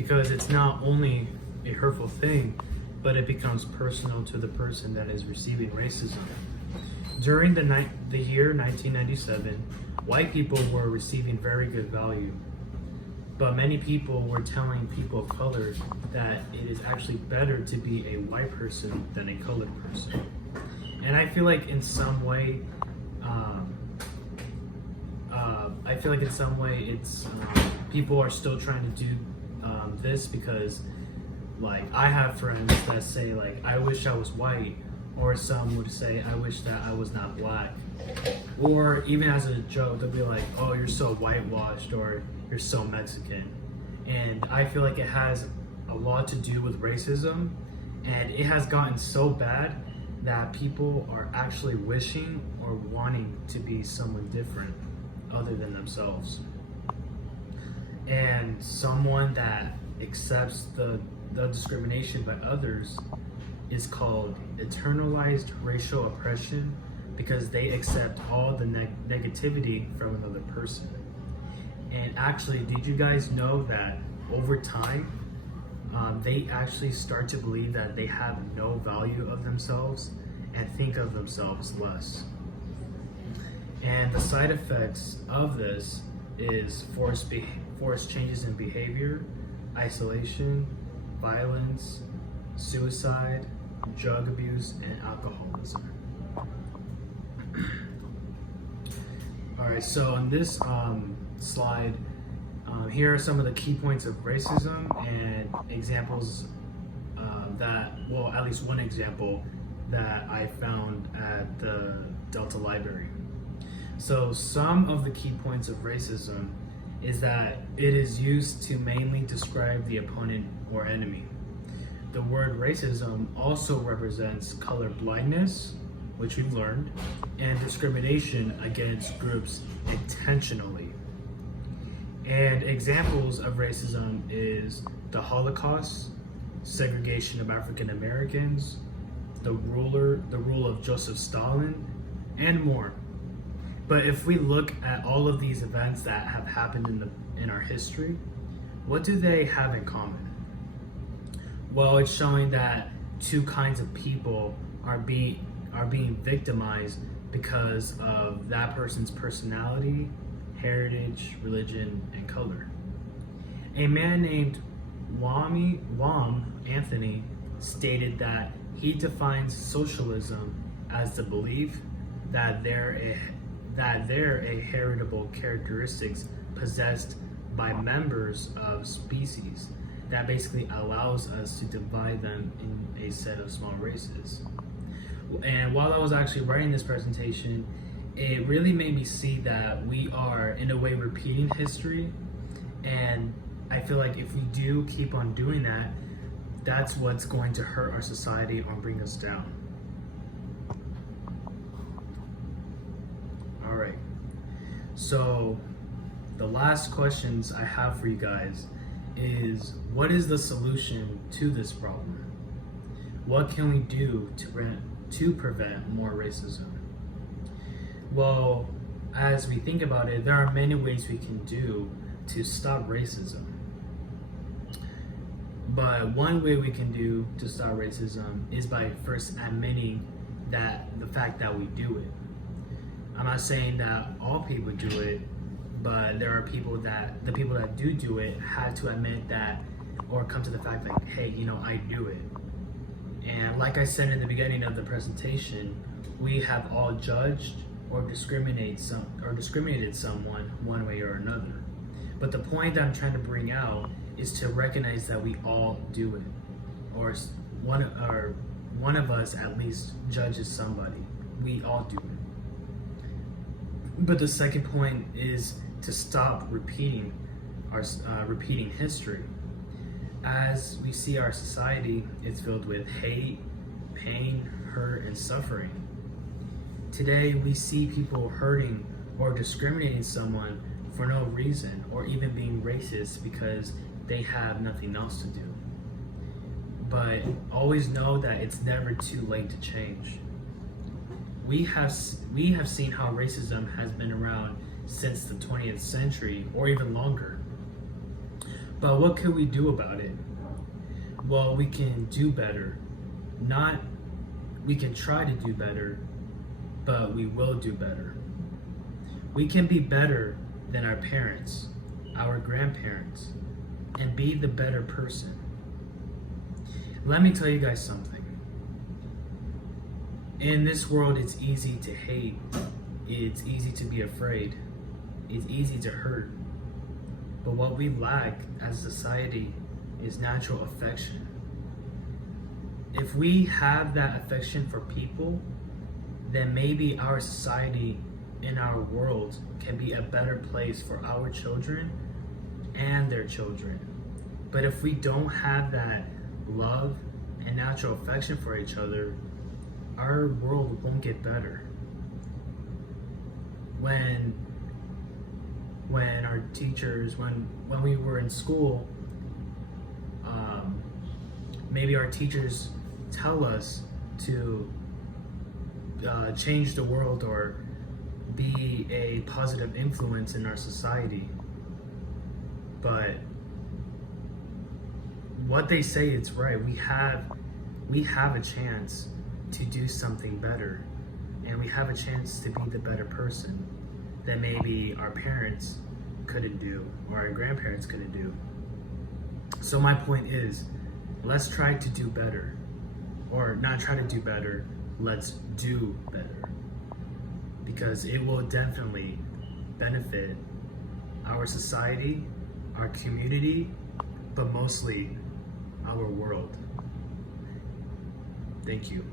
because it's not only a hurtful thing, but it becomes personal to the person that is receiving racism. During the year 1997, white people were receiving very good value, but many people were telling people of color that it is actually better to be a white person than a colored person. And I feel like in some way, it's people are still trying to do this because, like, I have friends that say, like, I wish I was white, or some would say, I wish that I was not black. Or even as a joke, they'll be like, oh, you're so whitewashed, or you're so Mexican. And I feel like it has a lot to do with racism, and it has gotten so bad that people are actually wishing or wanting to be someone different other than themselves. And someone that accepts the discrimination by others is called internalized racial oppression, because they accept all the negativity from another person. And actually, did you guys know that over time, they actually start to believe that they have no value of themselves and think of themselves less. And the side effects of this is forced changes in behavior, isolation, violence, suicide, drug abuse, and alcoholism. Alright, so on this slide, here are some of the key points of racism and examples at least one example that I found at the Delta Library. So some of the key points of racism is that it is used to mainly describe the opponent or enemy. The word racism also represents color blindness, which we've learned, and discrimination against groups intentionally. And examples of racism is the Holocaust, segregation of African Americans, the rule of Joseph Stalin, and more. But if we look at all of these events that have happened in our history, what do they have in common? Well, it's showing that two kinds of people are being victimized because of that person's personality, heritage, religion, and color. A man named Wam Anthony stated that he defines socialism as the belief that there are heritable characteristics possessed by members of species that basically allows us to divide them in a set of small races. And while I was actually writing this presentation, it really made me see that we are, in a way, repeating history. And I feel like if we do keep on doing that, that's what's going to hurt our society or bring us down. All right. So the last questions I have for you guys is, what is the solution to this problem? What can we do to prevent more racism? Well, as we think about it, there are many ways we can do to stop racism. But one way we can do to stop racism is by first admitting that the fact that we do it. I'm not saying that all people do it, but there are people that, the people that do it had to admit that, or come to the fact that, hey, I do it. And like I said in the beginning of the presentation, we have all judged or discriminated someone one way or another. But the point that I'm trying to bring out is to recognize that we all do it, or one of us at least judges somebody. We all do it. But the second point is to stop repeating history. As we see our society is filled with hate, pain, hurt, and suffering. Today we see people hurting or discriminating someone for no reason, or even being racist because they have nothing else to do. But always know that it's never too late to change. We have seen how racism has been around since the 20th century, or even longer. But what could we do about it? Well, we can do better. Not, we can try to do better, but we will do better. We can be better than our parents, our grandparents, and be the better person. Let me tell you guys something. In this world, it's easy to hate. It's easy to be afraid. It's easy to hurt. But what we lack as a society is natural affection. If we have that affection for people, then maybe our society and our world can be a better place for our children and their children. But if we don't have that love and natural affection for each other, our world won't get better. When our teachers, when we were in school, maybe our teachers tell us to change the world or be a positive influence in our society. But what they say is right. We have a chance to do something better, and we have a chance to be the better person that maybe our parents couldn't do or our grandparents couldn't do. So my point is, let's try to do better, or not try to do better, let's do better, because it will definitely benefit our society, our community, but mostly our world. Thank you.